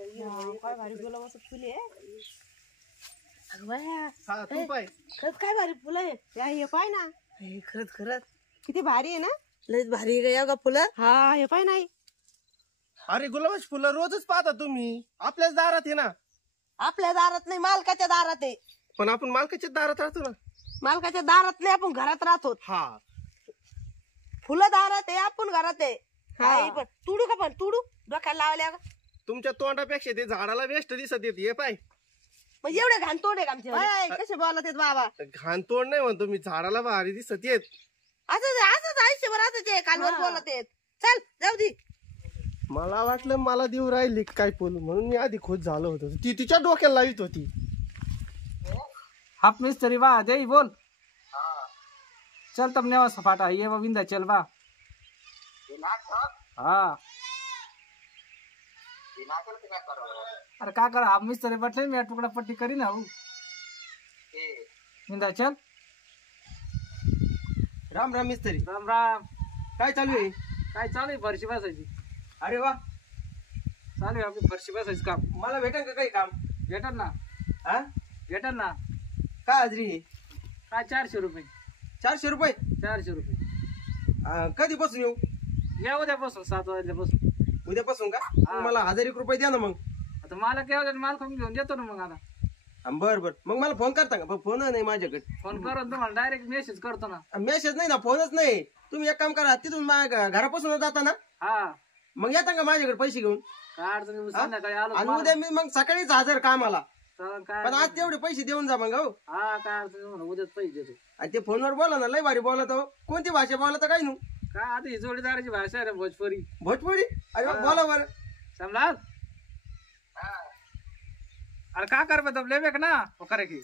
काय भारी गुलाबाचं फुल आहे. अगं बाया, तू पाय खरंच काय भारी फुलं आहे. हे पाय ना, खरंच खरंच किती भारी आहे ना. लयच भारी आहे का फुलं. हा हे पाय नाही. अरे गुलाबाची फुलं रोजच पाहता तुम्ही, आपल्याच दारात आहे ना. आपल्या दारात नाही, मालकाच्या दारात आहे. पण आपण मालकाच्या दारात राहतो ना. मालकाच्या दारात नाही, आपण घरात राहतो. हा फुलं दारात आहे, आपण घरात आहे. पण तुडू का, पण तुडू डोक्याला लावल्या. तुमच्या तोंडापेक्षा ते झाडाला वेस्ट दिसत येत. हे पाय म्हणजे एवढे घाण तोड आहे आमच्या. कसे बोलत आहेत बाबा. घाण तोड नाही म्हणतो मी, झाडाला भारी दिसत येत. असंच असंच आयुष्यभर असंच आहे. कालवर बोलत आहेत. चल जाऊ दे. मला वाटलं मला देऊ राहिली काय फुल, म्हणून मी आधी खुश झालो होतो. ती तिच्या डोक्याला लावित होती. हाफ मिस्त्री बा दे बोल. चल तब नेवा सपाटा ये वो विंदा चल बा. हाँ अरे का कर हाफ मिस्त्री बटले मैं टुकड़ा पट्टी करी ना वो विंदा चल. राम राम मिस्त्री. राम राम. काय चालू आहे. काय चालू आहे फरशी बसायची. अरे वा, चालू आहे आपली फरशी बसायची काम. मला भेटेल का काही काम. भेटल ना. हा भेटल ना. काय हाजरी आहे. काय 400 रुपये. 400 रुपये. 400 रुपये. कधीपासून येऊ. या उद्यापासून 7 वाजल्यापासून. उद्यापासून का. मला 1000 रुपये द्या ना मग. आता मला केव्हा माल करून घेऊन देतो ना मग. आता बर बर, मग मला फोन करता का. फोन नाही माझ्याकडे. फोन करून तुम्हाला डायरेक्ट मेसेज करतो ना. मेसेज नाही ना, फोनच नाही. तुम्ही एक काम करा, तिथून माझ्या घरापासून जाता ना, हा मग येता का माझ्याकडे पैसे घेऊन. काय अडचण नाही, संध्याकाळी आलो आणि उद्या मी मग सकाळीच हजर कामाला. काय पण आज तेवढे पैसे देऊन जा मग. हो हा काय अडचण नाही, उद्याच पैसे देतो. आणि ते फोनवर बोला ना, लय भारी बोलत. हो कोणती भाषा बोलत काय नू. काय आता ही जोडीदाराची भाषा आहे रे, भोजपुरी. भोजपुरी. अरे वा, बोला बरं. समला अरे का कर तब लेबे ना वो करे की.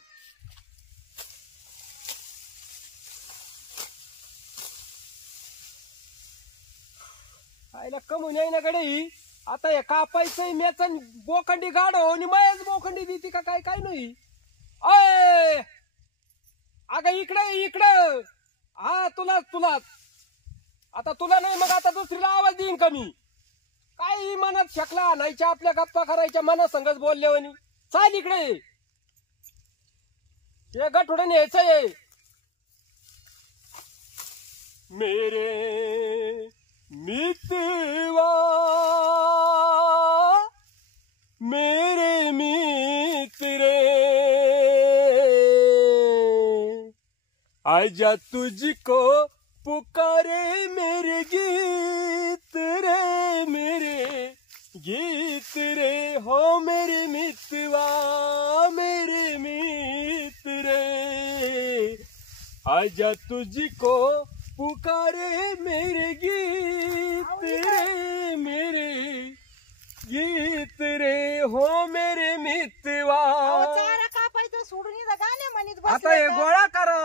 आईला कमून येईना कडे ही. आता हे कापायचंय मेचन बोखंडी गाडो आणि मयच बोखंडी देते का काय काय नाही. अय अगं इकडे इकडं. हा तुलाच तुलाच. आता तुला नाही मग आता दुसरीला आवाज देईन कमी. काही मनात शकला नाहीच्या आपल्या गप्पा करायच्या मना संगच बोलल्यावानी. चाल इकडे. हे गठुडं न्यायचंय. मेरे मितवा मेरे मित्र आजा तुझको पुकारे मेरे गीत रे मेरे गीत रे. हो मेरे मितवा मेरे मित्र आजा तुझको पुकारे मेरे गीत रे मेरे गीत रे. हो मेरे मितवा. चारा कापायचं सोडून इथं गाणे म्हणत बसले. आता हे गोळा करा.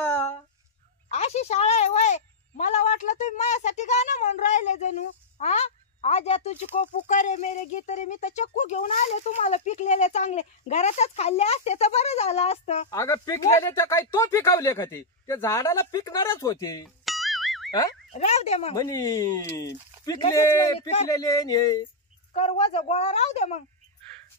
अशी शाळा आहे वय. मला वाटलं तुम्ही माझ्यासाठी गाणं म्हणून राहिले जणू. हा आजा तुझको पुकारे मेरे गीत रे. मी तर चक्कू घेऊन आले तुम्हाला पिकलेले चांगले. घरातच खाल्ले असते तर बरं झालं असतं. अगं पिकलेले तर काही तो पिकवले का ते झाडाला पिकणारच होते. राहू दे मग. म्हणे पिकले पिकलेले कर वज गोळा राहू दे मग.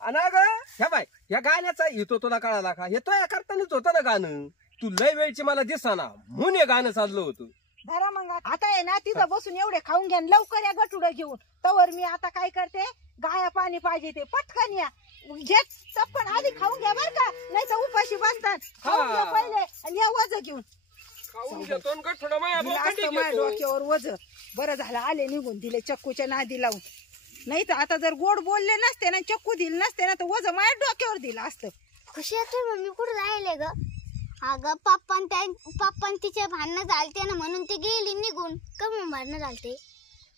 आणि अगं ह्या बाय ह्या गाण्याचा येतो तुला कळाला का. येतो या करतानाच होतं ना गाणं. तू लय वेळची मला दिसाना म्हणून हे गाणं चाललं होतं. धरा मग आता आहे ना तिथं बसून एवढे खाऊन घ्या लवकर या गठुडं घेऊन. तवर मी आता काय करते, गाया पाणी पाहिजे ते पटकन या घेत चप्पन आधी खाऊन घ्या बर का, नाही तर उपाशी बसतात. खाऊन घ्या पहिले आणि या वज घेऊन. खाऊन घेतो गठुडं माझ्या डोक्यावर वज. बरं झालं आले निघून दिले चक्कूच्या नादी लावून. नाही तर आता जर गोड बोलले नसते ना, चक्कू दिले नसते ना, तर वज माझ्या डोक्यावर दिलं असतं. कशी आहे मम्मी कुठे राहिले ग. अगं पप्पन तिच्या भांडणं झालते ना म्हणून ती गेली निघून. कमी भांडणं झालते.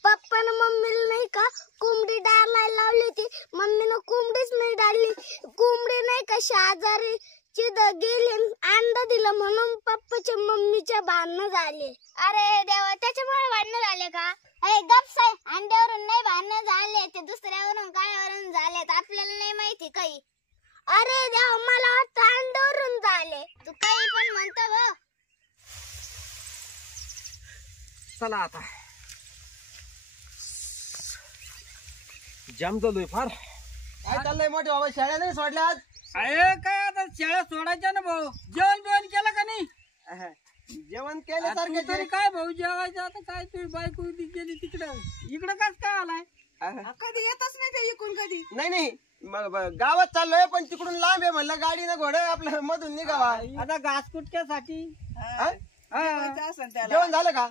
पप्पानं मम्मीला नाही का कोंबडी डाळायला लावली होती. मम्मीनं कोंबडीच नाही डाळली. कोंबडी नाही का शेजारी गेली अंडा दिलं म्हणून पप्पाच्या मम्मीच्या भांडणं झाले. अरे देवा त्याच्यामुळे भांडणं झाले का. अरे गप्प अंड्यावरून नाही भांडणं झाले, ते दुसऱ्यावरून कायावरून झालेत. आपल्याला नाही माहिती काही. अरे देवा मला वाटतं अंड्यावरून झाले. तू काही पण म्हणतो ग. चला आता जाम झालोय फार. काय चाललंय मोठे बाबा शाळा नाही सोडल्या आज? अरे काय आता शाळा सोडायच्या ना भाऊ जेवण बिवण केलं का नाही जेवण तू केल्यासारखं तरी काय भाऊ जेवायचं आता काय तुझी बायको गेली तिकडं इकडं कस काय आलाय कधी येतच नाही ते इकून कधी. नाही गावात चाललोय पण तिकडून लांब आहे म्हणलं गाडीनं घोडं आपलं मधून निघावा. आता घास कुटक्यासाठी हा? जेवायचं असेल त्याला. जेवण झालं का?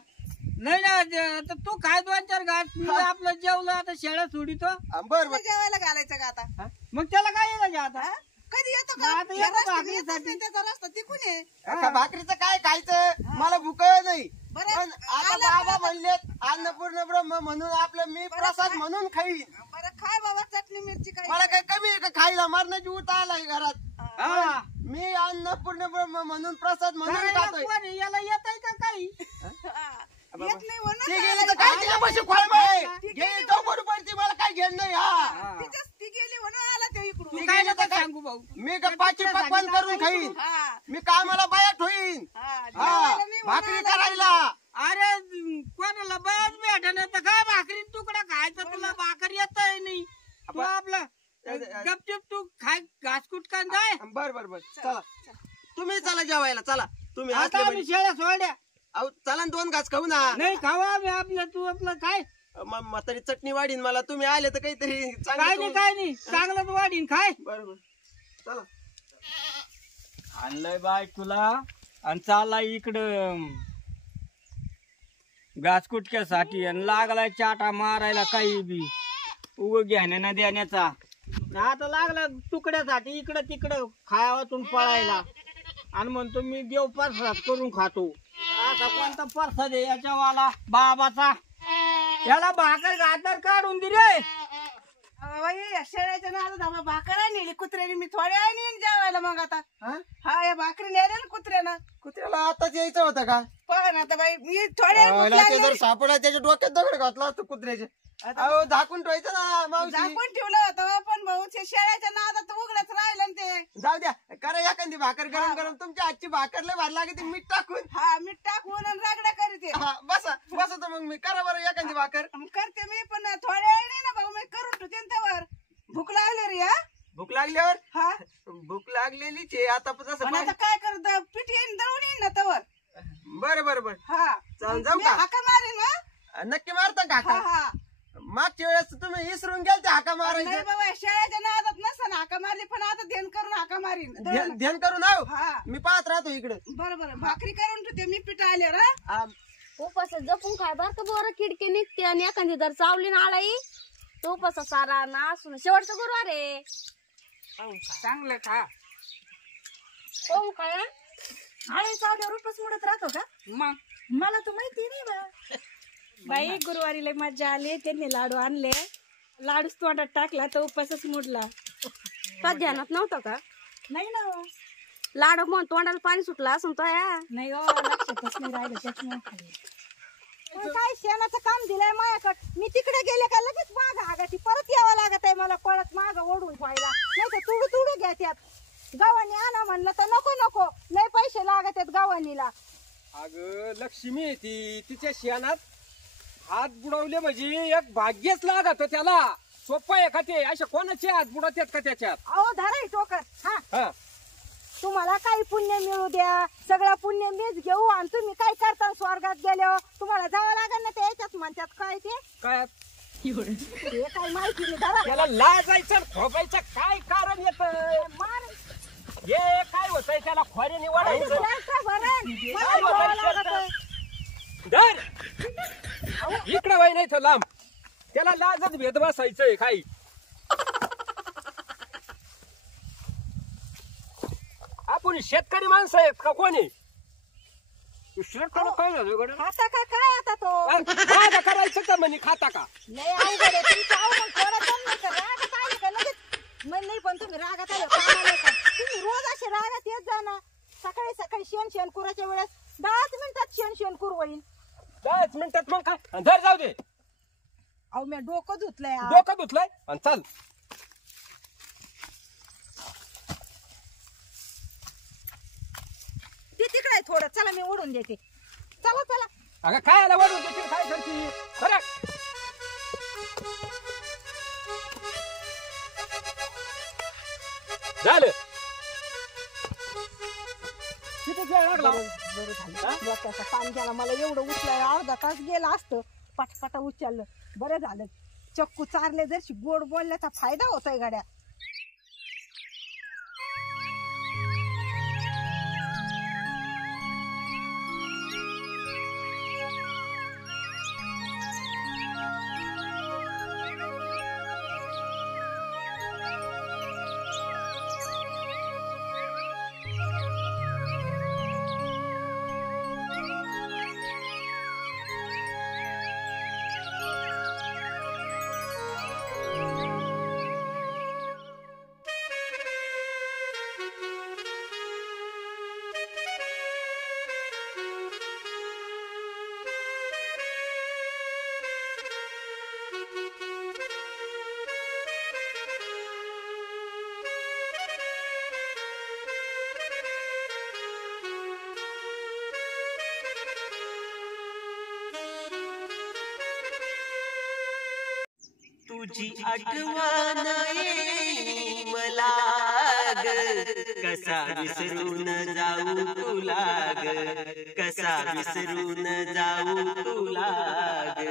नाही ना आता तू काय 2-4 घास मी आपलं जेवलं आता शाळा सोडितो बर तुला जेवायला घालायचं का आता? मग त्याला काय येतं आता कधी येतो मग का? आता या येतो रस्त्यात भाकरीसाठी. येतच नाही, त्याचा रस्ता तिकून आहे. भाकरीचं काय खायचं मला भूक नाही. बरं, पण आता आलं बाबा म्हणलेत अन्नपूर्ण ब्रह्म म्हणून आपलं मी प्रसाद म्हणून खाईन. बरं खाय बाबा चटणी मिरची काही. मला काय कमी आहे का खायला? मरण्याची उठ आलाय घरात. हा. मी अन्नपूर्ण ब्रह्म म्हणून प्रसाद म्हणून काय खातोय. कोण आहे? याला येत आहे का काही येत नाही म्हणून ते गेले तर काय तिच्यापाशी खोय माय गेली चौकड पडते मला काय घेणं नाही. हा ती गेली म्हणून आला ते इकडून. तू काय नका सांगू भाऊ मी गप्पाची पकवान करून खाईन. हा मी कामाला बायात होईन. हा हा जेवायला मी भाकरी म्हणून आला. करायला. अरे कोणाला बस भेटणार तर काय भाकरी तुकडा खायचा तुला भाकरी येत नाही तू आपला गपचिप तू खाय घास कुटकान जाय बर बर बर चला तुम्ही चला जेवायला चला. तुम्ही आता असले आम्ही शाळा सोड्या अहो चला न 2 घास खाऊ ना. नाही खावा आम्ही आपलं तू आपलं काय म्हातारी चटणी वाढीन मला. तुम्ही आले तर काहीतरी काय नाही काय नाही चांगलं तू वाढीन खाय बरोबर चला. आणलंय बाय तुला आणि चाललाय इकडं घास कुटक्यासाठी आणि लागलाय चाटा मारायला काही बी उग घ्याण्या न देण्याचा आता लागला तुकड्यासाठी इकडं तिकडं खायावातून पळायला आणि म्हणतो मी देव प्रसाद करून खातो. आता कोणता प्रसाद आहे याच्यावाला बाबाचा याला भाकर घातर काढून दे रे. बाई या शेळ्याच्या नादात भाकरा नेली कुत्र्याने. मी थोड्या वेळाने येईन जेवायला मग आता. हा या भाकरी नेल्या ना कुत्र्यानं. कुत्र्याला आताच यायचं होतं का? बघ ना आता बाई मी थोड्या ते जर सापडा त्याच्या डोक्यात दगड घातला असतो कुत्र्याचे. अहो झाकून ठेवायचं ना मावशी. झाकून ठेवलं होतं पण भाऊ ते शेळ्याच्या नादात उघडच राहिलं ना ते. जाऊ द्या करा एखादी भाकर गरम गरम. तुमच्या हातची भाकर लय भारी लागते मीठ टाकून. हा मीठ टाकून आणि रगडा करते. हा बसा बसा तर मग मी करा बरं एखादी भाकर. करते मी पण थोड्या वेळ नाही ना भाऊ मी करून ठेवते ना त्यावर. भूक लागली रे. हा भूक लागल्यावर हा भूक लागलेलीच आहे आता तसं पण आता काय करत पीठ येईन दळून येईन ना तवर. बरं बरं बरं हा चालेल जाऊ मी का? हाका मारीन हा. नक्की मारता का हा हाका? हा मागच्या वेळेस तुम्ही विसरून गेलते हाका नाही मारायचं. बाबा शेळ्याच्या नादात नसताना हाका मारली पण आता ध्यान करून हाका मारीन. ध्यान करून आहो हा मी पाहत राहतो इकडे. बरोबर भाकरी करून ठेवते मी पीठ आल्यावर. हा उपास जपून खाय बर का बोर किडके निघते आणि एखादी जर चावली ना आळाई तो उपास सारा ना असून शेवटचा गुरुवार आहे. चांगलं खा हो काय आळे चावल्यावर उपास मुडत राहतो का? मग मला तर माहिती नाही बा. बाई गुरुवारीला मजा आली. त्यांनी लाडू आणले. लाडूच तोंडात टाकला तर उपासच मुडला. का ध्यानात नव्हतं का? नाही ना हो. लाडू म्हणून तोंडाला पाणी सुटलं असून तो या नाही हो लक्षातच नाही राहिलं त्याच्यामुळे. काय शेणाचं काम दिलंय माझ्याकडे. मी तिकडे गेले का लगेच माग आगाती परत यावं लागत आहे मला. परत माग ओढून व्हायला नाही तर तुडू तुडू घ्या त्यात. गव्हाणी आणा म्हणलं तर नको नको लय पैसे लागत आहेत गव्हाणीला. अगं लक्ष्मी आहे ती. तिच्या शेणात हात बुडवले म्हणजे एक भाग्यच लागत त्याला. सोपं आहे का ते? अशा कोणाचे हात बुडवतात का त्याच्यात? अहो धरा टोकर. हा हा तुम्हाला काही पुण्य मिळू द्या. सगळं पुण्य मीच घेऊ आणि तुम्ही काय करता स्वर्गात गेल्यावर तुम्हाला जावं लागेल ना. ते याच्यात म्हणतात काय ते काय ते काय माहिती नाही. धरा त्याला लाजायचं खोबायचं काय कारण येत? मार हे काय होतंय त्याला खोऱ्याने वाढायचं. धर इकडं वय नाही तर लांब. त्याला लाजत भेद बसायचंय काही. आपण शेतकरी माणसं आहेत का कोणी? शेतकरी काय झालं गड्या? खाता का काय आता तो माझं करायचं का म्हणे खाता का? लय अवघड आहे तुमचं. अहो मग थोडं जमलं का रागात आले का लगेच. मग नाही पण तुम्ही रागात आले कामाला का? तुम्ही रोज असे रागात येत जा ना. सकाळी सकाळी शेण कुराच्या वेळेस 10 मिनिटात शेण कुर होईल. 10 मिनिटात मग काय धर जाऊ दे. अहो मी डोकं धुतलंय. डोकं धुतलंय आणि चाल. ती तिकडे थोडं चला मी ओढून देते. चला चला अगं काय आला वाढून देशील काय करती बरं? झालं किती वेळ लागला बरं झालं डोक्याचा ताण गेला मला एवढं उचलायला अर्धा तास गेला असतं पटपटा उचललं बरं झालं चक्कू चारले जरशी गोड बोलल्याचा फायदा होतोय गाड्या तुझी आठवण येई मला ग कसा विसरून जाऊ तुला ग कसा विसरून जाऊ तुला ग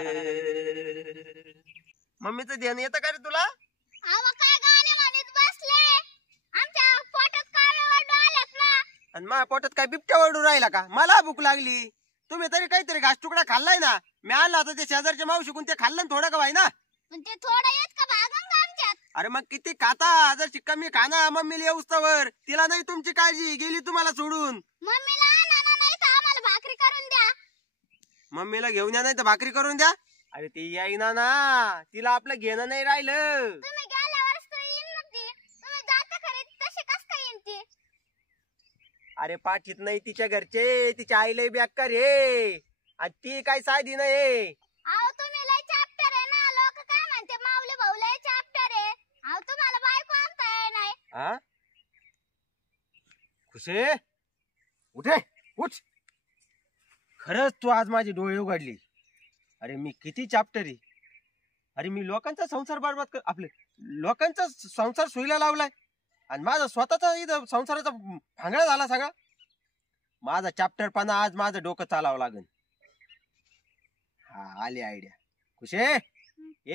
मम्मीचं ध्यान येतं का रे तुला? अहो काय गाणे म्हणत बसले आमच्या पोटात काळे वडू आलेत ना आणि माझ्या पोटात काय बिबट्या ओरडू राहिला का? मला भूक लागली. तुम्ही तरी काहीतरी घास तुकडा खाल्लाय ना? मी आणला होता ते शेजारच्या मावशीकून ते खाल्लं थोडं का भाई ना? पण ते थोडं येत का भागंग आमच्यात अरे मग किती खाता? जर कमी खाना मम्मीला येऊस्तवर तिला नाही तुमची काळजी गेली तुम्हाला सोडून. मम्मीला आणा नाही तर आम्हाला भाकरी करून द्या मम्मीला घेऊन या नाही तर भाकरी करून द्या. अरे ती येईना ना तिला आपलं घेणं नाही राहिलं. तुम्ही गेल्यावरच तर येईन ना ती तुम्ही जाता खरे तसे कस काय येईन ती अरे पाठीत नाही तिच्या घरचे तिच्या आईला बेकार हे आणि ती काय साधी नाही. अहो तुम्ही लय चॅप्टर आहे ना लोक काय म्हणते माऊली भाऊ लय चॅप्टर आहे अहो तुम्हाला बायको आणता येणार नाही हा खुशे उठे उठ. खरंच तू आज माझे डोळे उघडली. अरे मी किती चॅप्टरी. अरे मी लोकांचा संसार बरबाद कर आपले लोकांचा संसार सोयीला लावलाय आणि माझा स्वतःचा इथं संसाराचा भांगडा झाला सगळा. माझा चॅप्टरपणा आज माझं डोकं चालावं लागेल. हा आली आयडिया. खुशे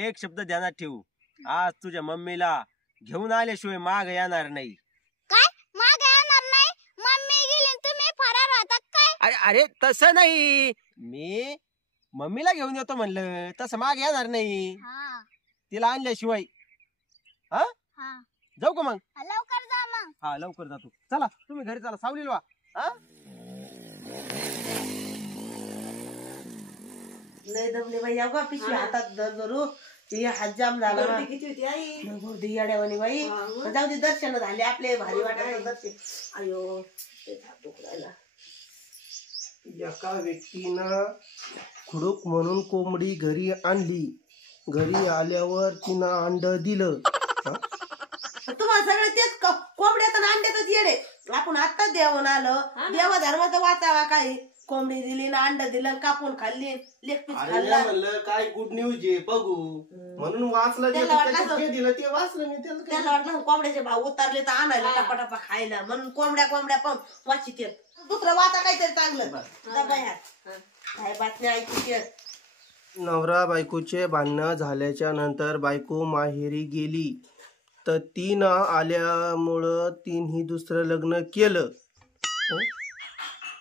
एक शब्द ध्यानात ठेवू. आज तुझ्या मम्मीला घेऊन आल्याशिवाय माग येणार नाही. काय मागे येणार नाही मम्मी गेली आणि तुम्ही फरार होतात काय अरे अरे तसं नाही. मी मम्मीला घेऊन येतो म्हणलं तसं माग येणार नाही हा तिला आणल्याशिवाय. हा हा जाऊ का मग? लवकर जा मग हा लवकर जातो. चला तुम्ही घरी चला सावलीला वा. हा लय दमले बाई अगं पिशवी हातात धरू ती हात जाम झाला किती होती आई गर्दी येड्यावानी बाई. जाऊ दे दर्शन झाले आपले भारी वाटायला दर्शन. अयो ते हात दुखरायला. एका व्यक्तीनं खुडूक म्हणून कोंबडी घरी आणली. घरी आल्यावर तिनं अंड दिलं. तुम्हाला सगळे तेच कोंबड्यात आणि अंड्यातच येडे. आपण आत्ताच देवान आलं देवा धर्माचं वाचावा काही. कोंबडी दिली ना अंड दिलं कापून खाल्ली लेग पीस खाल्ला. म्हणलं काय गुड न्यूज आहे बघू म्हणून वाचलं त्याला वाटलं जे दिलं ते वाचलं मी. त्याला वाटलं कोंबड्याचे भाव उतारले तर आणायला टपाटपा खायला म्हणून कोंबड्या पाहून वाचित येत. दुसरं वाचा काहीतरी चांगलं काय बातम्या ऐकूच येत. नवरा बायकोचे भांडणं झाल्याच्या नंतर बायको माहेरी गेली तर ती न आल्यामुळं तिने दुसरं लग्न केलं.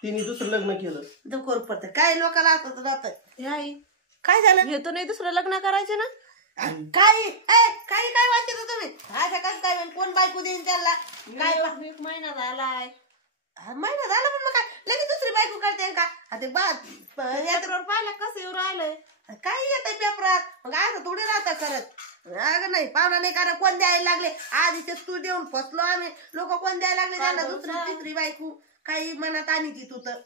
तिने दुसरं लग्न केलं. दुखोर पडत काय लोकांना असत जात. काय झालं हे तर नाही दुसरं लग्न करायचे ना. काही काही काय वाटत तुम्ही असं कसं काय होईल? कोण बायको देईन त्याला काय एक महिना झालाय महिना झाला पण मग काय लगेच दुसरी बायको करते का? ते यात्रेवर पाहिलं कसं येऊ राहिलंय. काही येत पेपरात मग असं थोडी राहता करत. अगं नाही पाहुणा नाही कारण कोण द्यायला लागले आधीचे तू देऊन फसलो आम्ही लोक. कोण द्यायला लागले त्यांना दुसरी तिसरी बायको काही मनात आणि ती तू तर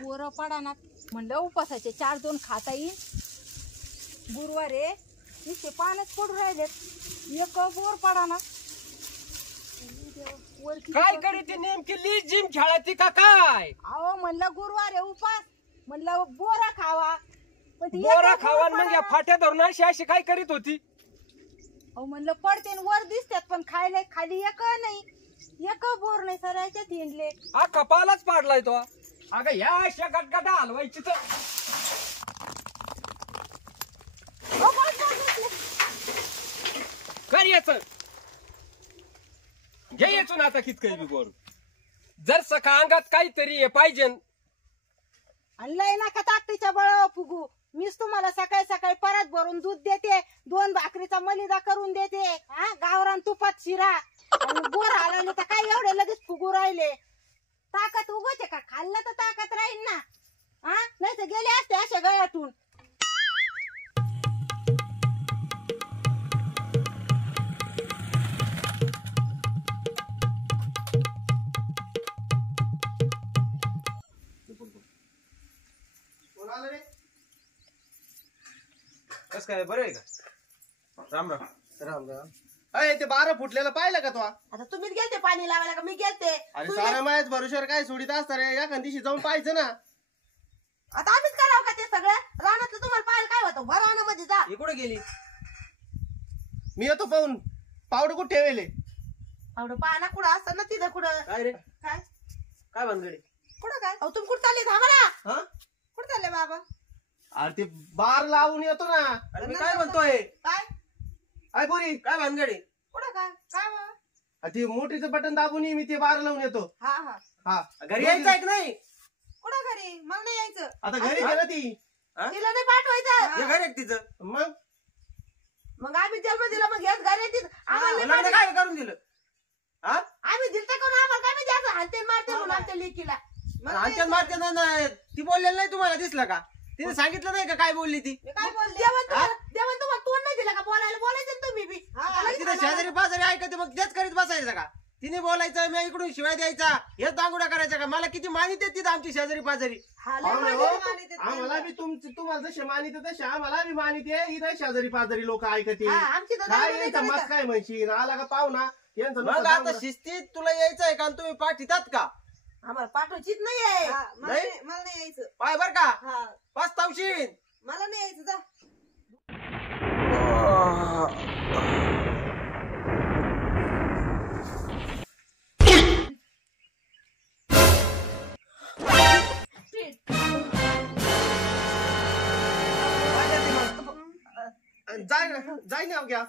बोर पाडाना म्हणलं उपासाचे 4-2 खाता येईल. गुरुवार आहे नुसते पानच पडून राहिलेत एक बोर पाडाना. काय करीत नेमकी ली जिम खेळाती का काय? अहो म्हणलं गुरुवार आहे उपास म्हणलं बोरा खावा पण ती बोरा एकच बोर खावा मग या पाडाना. फाट्या धरून अशी अशी काय करीत होती? अहो म्हणलं पडते न वर दिसतात पण खायला खाली एक नाही, एक बोर नाही सरायच्या हिंडले. हा कपालाच पाडलाय तो. अगं ह्या अशा गटगटा हलवायची तर अहो, बस, बस, बस. कर याच घे याचून आता कितकं बी बोर. जर सका अंगात काहीतरी पाहिजे आणि लय नका ताकदीच्या बळावर फुगू. मीच तुम्हाला सकाळी सकाळी परत भरून दूध देते, 2 भाकरीचा मलिदा करून देते, हा गावरान तुपात शिरा. आणि बोर आला तर काय एवढे लगेच फुगू राहिले. ताकद उगवते का? खाल्लं तर ताकद राहील ना. हा नाही तर गेले असते अशा गळ्यातून. कस काय बरं आहे का? राम राम. राम राम. अय ते 12 फुटलेलं पाहिलं का तो? आता तुम्हीच गेलते पाणी लावायला का मी गेलते? अरे सारा मायाच भरोश्यावर काय सोडित असतं रे, एखाद दिवशी जाऊन पाहायचं ना. आता आम्हीच करावं का ते सगळं? रानातलं तुम्हाला पाहायला काय होतं? रानामध्ये जा. ही कुठे गेली? मी येतो पाहून. पावडं कुठे ठेवले? आवडं पाहा ना कुठं असतं ना तिथं कुठं. काय रे? काय काय भानगडी? कुठं काय? अहो तुम्ही कुठं चालले? थांबा ना. हा? कुठं चालले बाबा? अरे ते बार लावून येतो ना. अरे मी काय म्हणतोय? काय काय बोरी? काय भानगडी? कुठं काय काय बाबा? ते मोठीचं बटन दाबून मी ते बार लावून येतो. हा हा. हा घरी यायचं आहे की नाही? कुठं घरी? मला नाही यायचं. आता घरी गेलं ती. हा? तिला नाही पाठवायचं. हे घर आहे का तिचं? मग मग आम्ही जन्म दिला मग हेच घर येतील. आम्हाला नाही लग्न पाठवायचं. काय करून दिलं? हा? आम्ही दिलता कोण आम्हाला काय माहिती असं हाणते मारते म्हणून आमच्या लेकीला. आमच्यात मारते ना. ती बोललेलं नाही तुम्हाला दिसलं का? तिने सांगितलं नाही का काय बोलली ती? मी काय बोलले? देवण तुम्हाला तोंड नाही दिला का? बोलायला बोलायचं ना तुम्ही बी. तिथे शेजारी पाजारी ऐकते मग तेच करीत बसायचं का? तिने बोलायचं, मी इकडून शिवाय द्यायचा, हेच दांगुडा करायचा का? मला किती मानित तिथं आमची शेजारी पाजारी. हा, लय पाहुणे हो, मानिते ते. आम्हाला बी तुम्हाला जसे मानिते तसे आम्हाला बी मानिते. इथं शेजारी पाजारी लोक ऐकते. हा, आमची तर काय नाही यांचं मत करायचं. काय म्हणशील? आला का पाहुणा यांचं मग नुसतं आता दांगुडा. शिस्तीत तुला यायचंय का? आणि तुम्ही पाठीतात का? आम्हाला पाठवायचीच नाहीये. नाही? मला नाही यायचं. पाय बर का? हा, पस्तावशील. मला नाही यायचं. जा. जाय ना घ्या.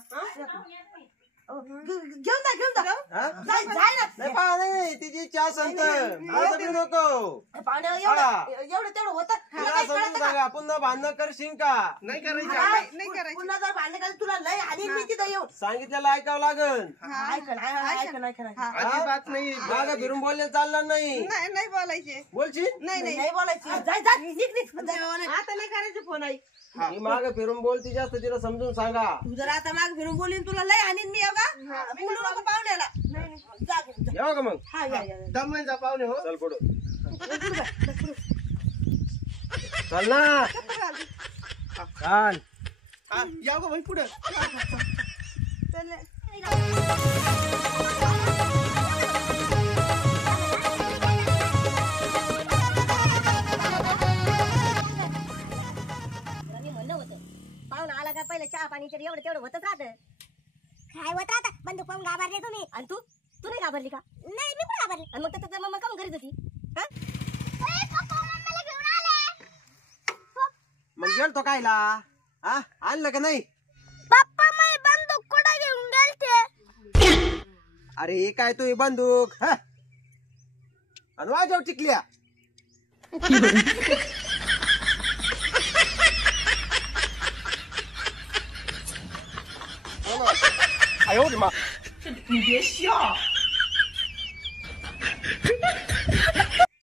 घेऊन जा घेऊन जा. हा? जाय जाय ना. नाही पहा नाही तिची इच्छा संत नको. पाहुणे हा. एवढं तेवढं होतं. तुला तिला काही समजून कळतं का? सांगा पुन्हा भांडणं करशील का? नाही करायचं. काय? पुन्हा जर भांडण करायचं तुला लय आणि मी तिथं येऊन सांगितलेलं ऐकावं लागल. ऐकन अजिबात नाही. मागं फिरून बोलले चालणार नाही. नाही बोलायचे. बोलशील? नाही बोलायची. जाय जाय निघ निघ. आता नाही करायचे फोन आई. मी मागं फिरून बोलती जास्त तिला समजून सांगा. तू जर आता माग फिरून बोलीन तुला लय आणि मी येऊ का? बोलू नको पाहुण्याला. जा घेऊन जा. येऊ का मग? हा या या. दमायचा पाहुणे हो. चल पुढं. चल ना. चाल. हा, या गं बाई पुढं. पाहुणा आला का पहिलं चहा पाणी एवढं तेवढं होतच राहतं. काय होत राहता? बंदूक पाहून घाबरले तुम्ही. आणि तू तू नाही घाबरली का? नाही मी पण घाबरली. आणि मग तर मम्मा काम करीत होती. मग गेलतो कायला? हा आणलं का नाही? पप्पा मी बंदूक कुठे घेऊन गेलते? अरे हे काय तू बंदूक? हा? आणि वाजव टिकल्या.哎呦我的妈！